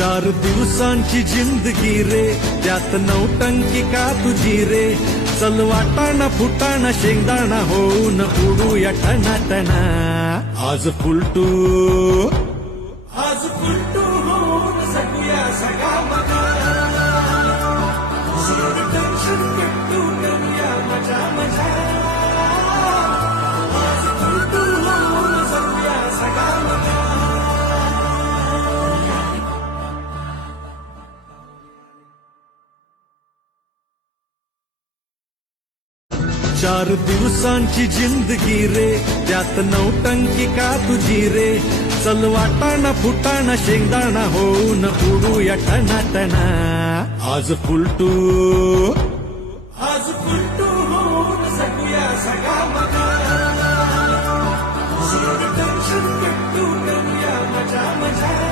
चार दिवसांची जिंदगी रे, त्यात नौटंकी का तुझी रे. चल वाटाणा फुटाणा शेंगदाणा होऊन उडूया टनाटना. आज फुलटू होऊन सगळ्या सगळा मजा. टेन्शन कट्टू करूया मजा मजा. आज फुलटू होऊन सगळ्या सगळा मजा. चार दिवसांची जिंदगी रे, त्यात नौटंकी का तुझी रे. चल वाटाणा फुटाणा शेंगदाणा होऊन उडूया टनाटना. आज फुलटू होऊन सगळ्या सगळा मजा. टेन्शन कट्टू करूया मजा मजा.